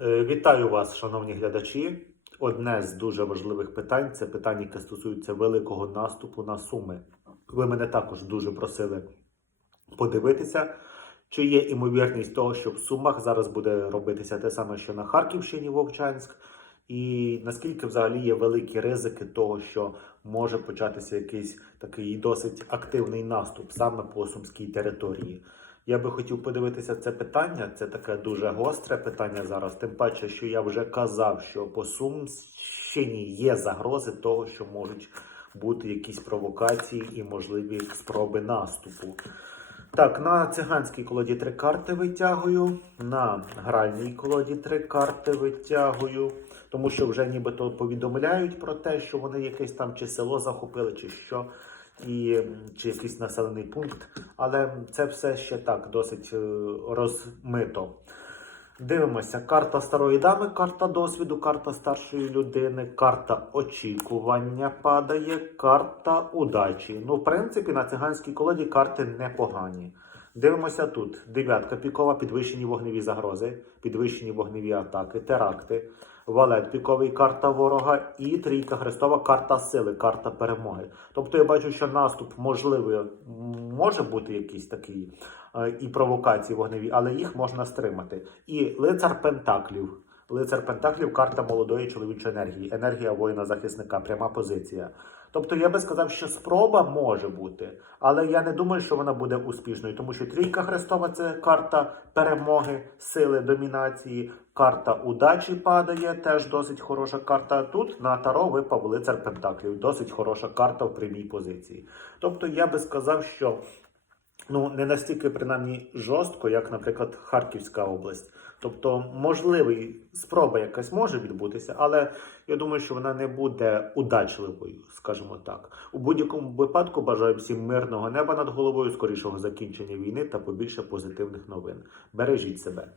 Е, Вітаю вас, шановні глядачі. Одне з дуже важливих питань це питання, яке стосується великого наступу на Суми. Ви мене також дуже просили подивитися, чи є імовірність того, що в Сумах зараз буде робитися те саме, що на Харківщині, Вовчанськ, і наскільки взагалі є великі ризики того, що може початися якийсь такий досить активний наступ саме по сумській території. Я би хотів подивитися це питання. Це таке дуже гостре питання зараз. Тим паче, що я вже казав, що по Сумщині є загрози того, що можуть бути якісь провокації і можливі спроби наступу. Так, на циганській колоді три карти витягую, на гральній колоді три карти витягую, тому що вже нібито повідомляють про те, що вони якесь там чи село захопили, чи що, і, чи якийсь населений пункт. Але це все ще так досить е, розмито. Дивимося, карта старої дами, карта досвіду, карта старшої людини, карта очікування падає, карта удачі. Ну, в принципі, на циганській колоді карти непогані. Дивимося тут: дев'ятка пікова, підвищені вогневі загрози, підвищені вогневі атаки, теракти, валет піковий, карта ворога і трійка хрестова, карта сили, карта перемоги. Тобто я бачу, що наступ можливий, може бути якийсь такий е, і провокації вогневі, але їх можна стримати. І лицар Пентаклів. Лицар Пентаклів карта молодої чоловічої енергії, енергія воїна-захисника, пряма позиція. Тобто я би сказав, що спроба може бути, але я не думаю, що вона буде успішною, тому що трійка хрестова це карта перемоги, сили, домінації, карта удачі падає, теж досить хороша карта. Тут на таро випав лицар Пентаклів, досить хороша карта в прямій позиції. Тобто я би сказав, що ну не настільки принаймні жорстко, як, наприклад, Харківська область. Тобто, можливий спроба якась може відбутися, але я думаю, що вона не буде удачливою, скажімо так. У будь-якому випадку бажаю всім мирного неба над головою, скорішого закінчення війни та побільше позитивних новин. Бережіть себе.